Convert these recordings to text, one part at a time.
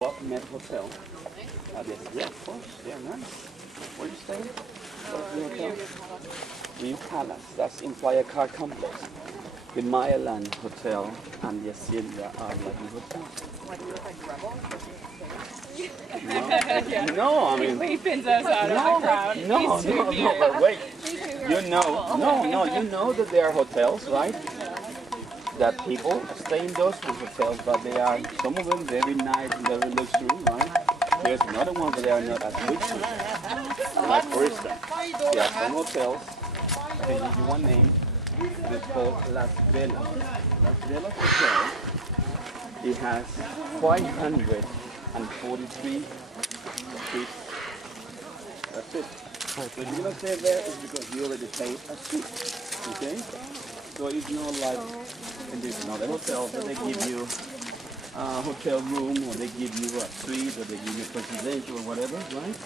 What Met Hotel? Yes, yeah, of course. Yeah, nice. Where you staying? What's the hotel? New Palace. That's in Playa Car Complex. The Mayaland Hotel and the Hacienda are like the hotel. Like you look like rebel? No, no, I mean. He pins us out of the crowd. No, but wait. You know that there are hotels, right? That people stay in those hotels, but they are, some of them very nice and very luxury, right? There's another one that they are not as luxury. Like for instance, there are some hotels, I can give you one name, it's called Las Velas. Las Velas Hotel, it has 543 suites. That's it. So if you're going to stay there, it's because you already paid a suite, okay? So it's not like, and there's another hotel that they give you a hotel room, or they give you a suite, or they give you presidential or whatever, right?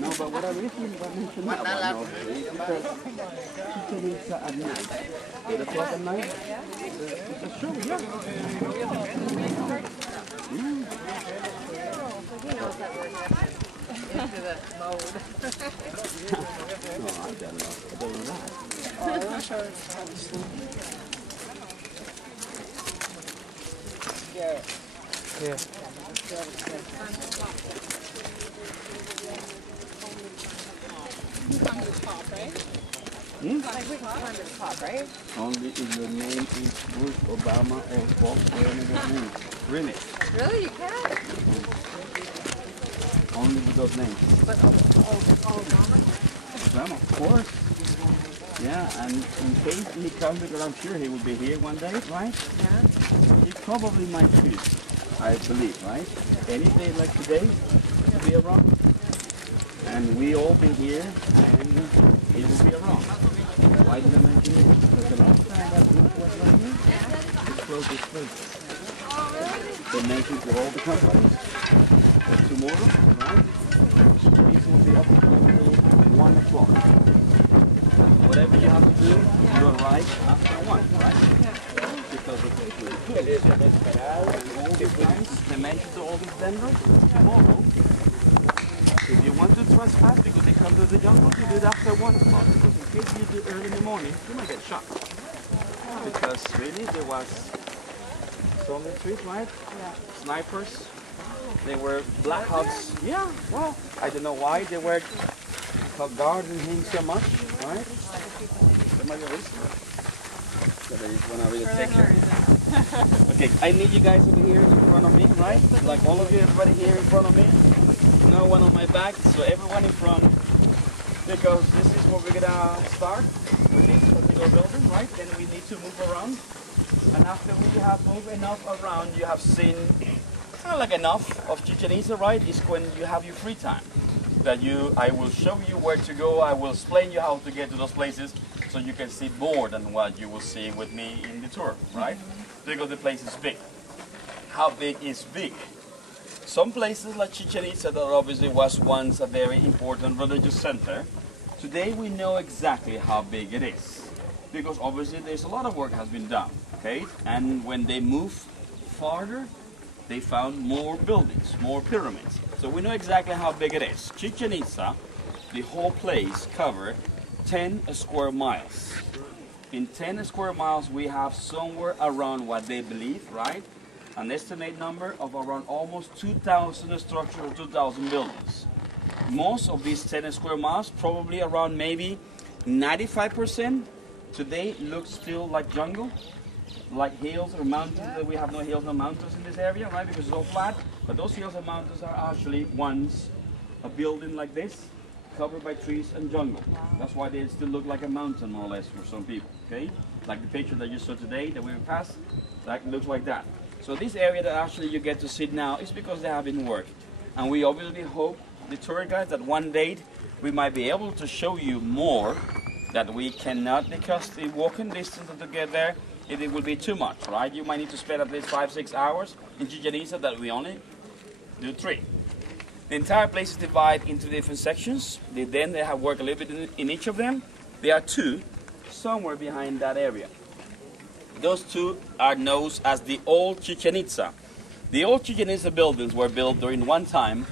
No, but what I really mentioned about no, because Chichen Itza at night, 8 o'clock at night, it's a show, yeah. Into the mode. No, I don't know. I don't know that. I'm not sure. Yeah. Yeah. We come to the top, right? Like we come to the top, right? Only if your name is Bush, Obama, or Fox, or another name. Really? Really? You can? Only with those names. But Obama? Obama, of course. Yeah, and in case he comes, because I'm sure he will be here one day, right? Yeah. He probably might choose, I believe, right? Any day like today, he'll be around. And we all be here, and he will be around. Why did I mention it? Because the last time that group was right here, they closed this place. Oh, really? They mentioned to all the companies that tomorrow, right, these will be up until 1 o'clock. Whatever you have to do, you arrive after 1, right? Because of all these times, they mentioned to all these vendors, tomorrow, if you want to trespass because they come to the jungle, you do it after 1 o'clock. Because in case you do early in the morning, you might get shot. Because really, there was on the street, right? Yeah. Snipers. They were Black Hogs. Yeah, well, I don't know why they were guarding him so much, right? There might be a reason. So they just want to really take care. Okay, I need you guys over here in front of me, right? Like all of you, everybody here in front of me. No one on my back, so everyone in front. Because this is what we're gonna start with this particular building, right? Then we need to move around. And after we have moved enough around, you have seen kind of like enough of Chichen Itza, right? Is when you have your free time. That I will show you where to go. I will explain you how to get to those places, so you can see more than what you will see with me in the tour, right? Because the place is big. How big is big? Some places like Chichen Itza that obviously was once a very important religious center. Today we know exactly how big it is. Because obviously there's a lot of work has been done, okay? And when they moved farther, they found more buildings, more pyramids. So we know exactly how big it is. Chichen Itza, the whole place covered 10 square miles. In 10 square miles, we have somewhere around what they believe, right? An estimate number of around almost 2,000 structures or 2,000 buildings. Most of these 10 square miles, probably around maybe 95%, today looks still like jungle, like hills or mountains. We have no hills, no mountains in this area, right? Because it's all flat. But those hills and mountains are actually once a building like this, covered by trees and jungle. That's why they still look like a mountain, more or less, for some people. Okay, like the picture that you saw today that we passed, that looks like that. So this area that actually you get to see now is because they have been worked, and we obviously hope the tour guides that one day we might be able to show you more that we cannot, because the walking distance to get there, it will be too much, right? You might need to spend at least 5-6 hours in Chichen Itza that we only do 3. The entire place is divided into different sections. They have worked a little bit in each of them. There are 2 somewhere behind that area. those two are known as the old Chichen Itza. The old Chichen Itza buildings were built during one time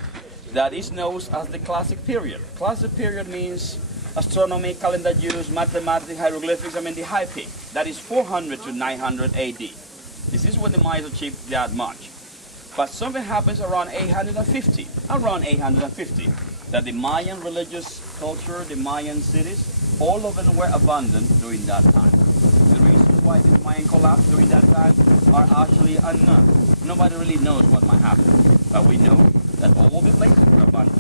that is known as the classic period. Classic period means astronomy, calendar use, mathematics, hieroglyphics, the high peak. That is 400 to 900 AD. This is when the Mayas achieved that much. But something happens around 850, that the Mayan religious culture, the Mayan cities, all of them were abandoned during that time. The reasons why the Mayan collapsed during that time are actually unknown. Nobody really knows what might happen. But we know that all the places were abandoned.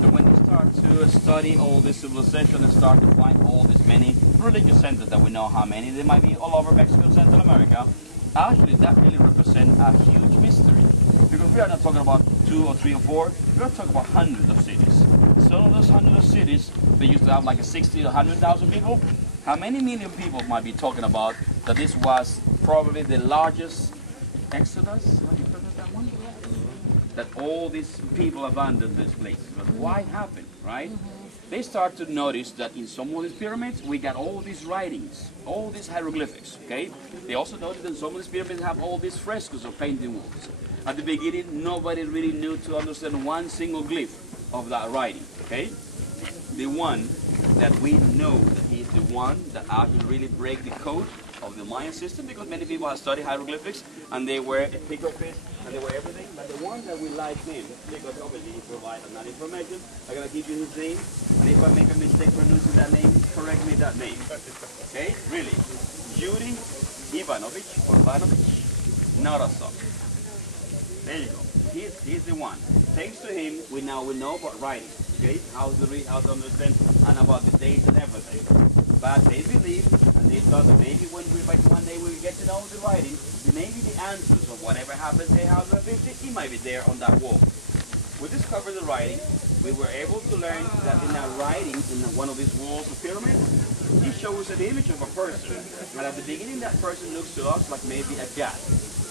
So when they start to study all this civilization and start to find all these many religious centers that we know how many, they might be all over Mexico and Central America, actually that really represents a huge mystery. Because we are not talking about 2 or 3 or 4, we are talking about hundreds of cities. Some of those hundreds of cities, they used to have like a 60 to 100,000 people. How many million people might be talking about that this was probably the largest exodus? Have you heard of that one? That all these people abandoned this place. But why happened, right? They start to notice that in some of these pyramids, we got all these writings, all these hieroglyphics, okay? They also noticed that some of these pyramids have all these frescoes or painting walls. At the beginning, nobody really knew to understand one single glyph of that writing, okay? The one that we know that he is the one that actually really break the code of the Mayan system, because many people have studied hieroglyphics and they were epigraphists and they were everything, but the one that we like him, because obviously he provides that information, I'm going to give you his name, and if I make a mistake pronouncing that name, correct me that name. Okay? Really. Yuri Ivanovich or Ivanovich Narasov. There you go. He's the one. Thanks to him, we know about writing, okay? How to read, how to understand, and about the dates and everything. But they believe, and they thought that maybe one day we will get to know the writing, maybe the answers of whatever happened 850, it might be there on that wall. We discovered the writing. We were able to learn that in that writing, in one of these walls of pyramids, it shows an image of a person. And at the beginning, that person looks to us like maybe a god,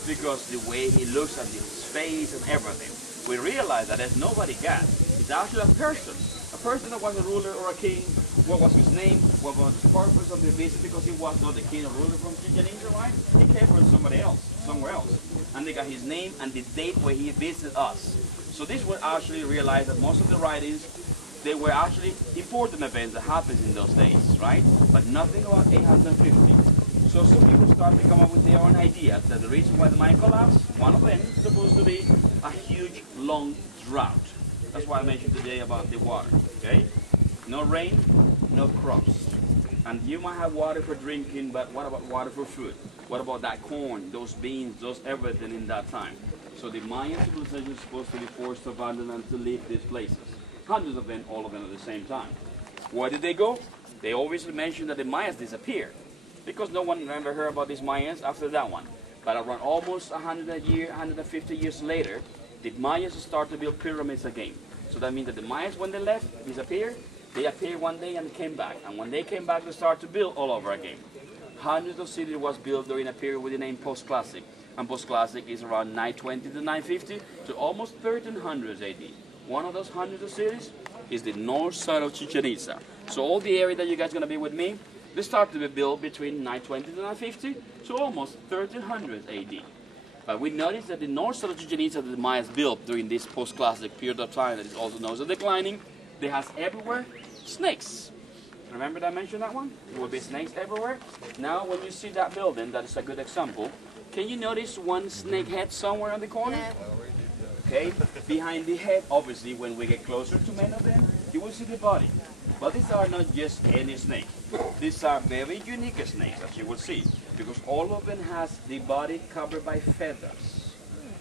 because the way he looks at his face and everything. We realize that there's nobody god. It's actually a person that was a ruler or a king. What was his name? What was the purpose of the visit? Because he was not the king or ruler from Chichen Itza, right? He came from somebody else, somewhere else. And they got his name and the date where he visited us. So this would actually realize that most of the writings, they were actually important events that happened in those days, right? But nothing about 850. So some people start to come up with their own ideas that the reason why the Mayan collapsed, one of them is supposed to be a huge, long drought. That's why I mentioned today about the water, okay? No rain, no crops. And you might have water for drinking, but what about water for food? What about that corn, those beans, those everything in that time? So the Mayan civilization is supposed to be forced to abandon and to leave these places. Hundreds of them, all of them at the same time. Where did they go? They always mention that the Mayas disappeared, because no one ever heard about these Mayans after that one. But around almost 150 years later, the Mayas start to build pyramids again. So that means that the Mayas, when they left, disappeared. They appeared one day and came back. And when they came back, they started to build all over again. Hundreds of cities was built during a period with the name Post-Classic. And Post-Classic is around 920 to 950 to almost 1300 AD. One of those hundreds of cities is the north side of Chichen Itza. So all the area that you guys are going to be with me, they start to be built between 920 to 950 to almost 1300 AD. But we noticed that the north side of Chichen Itza that the Mayas built during this post-classic period of time that is also known as the declining, they has everywhere snakes. Remember that I mentioned that one? There will be snakes everywhere. Now when you see that building, that is a good example. Can you notice one snake head somewhere on the corner? Okay, behind the head, obviously when we get closer to many of them, you will see the body. But these are not just any snake. These are very unique snakes, as you will see, because all of them has the body covered by feathers.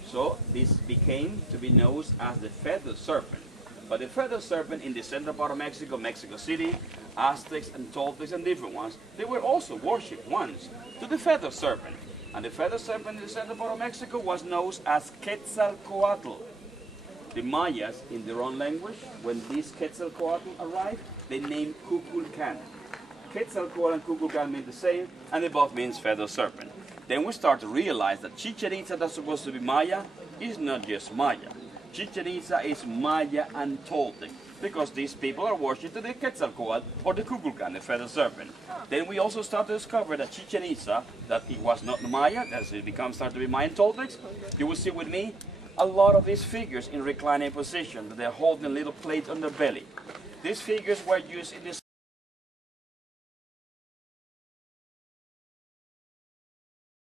So this became to be known as the feather serpent. But the feather serpent in the central part of Mexico, Mexico City, Aztecs and Toltecs and different ones, they were also worshipped once to the feather serpent. And the feather serpent in the central part of Mexico was known as Quetzalcoatl. The Mayas, in their own language, when this Quetzalcoatl arrived, they named Kukulkan. Quetzalcoatl and Kukulkan mean the same, and they both mean feather serpent. Then we start to realize that Chichen Itza, that's supposed to be Maya, is not just Maya. Chichen Itza is Maya and Toltec. because these people are worshipping the Quetzalcoatl or the Kukulkan, the feather serpent. Then we also start to discover that Chichen Itza, that it was not Maya, as it start to be Mayan Toltecs. You will see with me a lot of these figures in reclining position. They're holding a little plate on their belly. These figures were used in this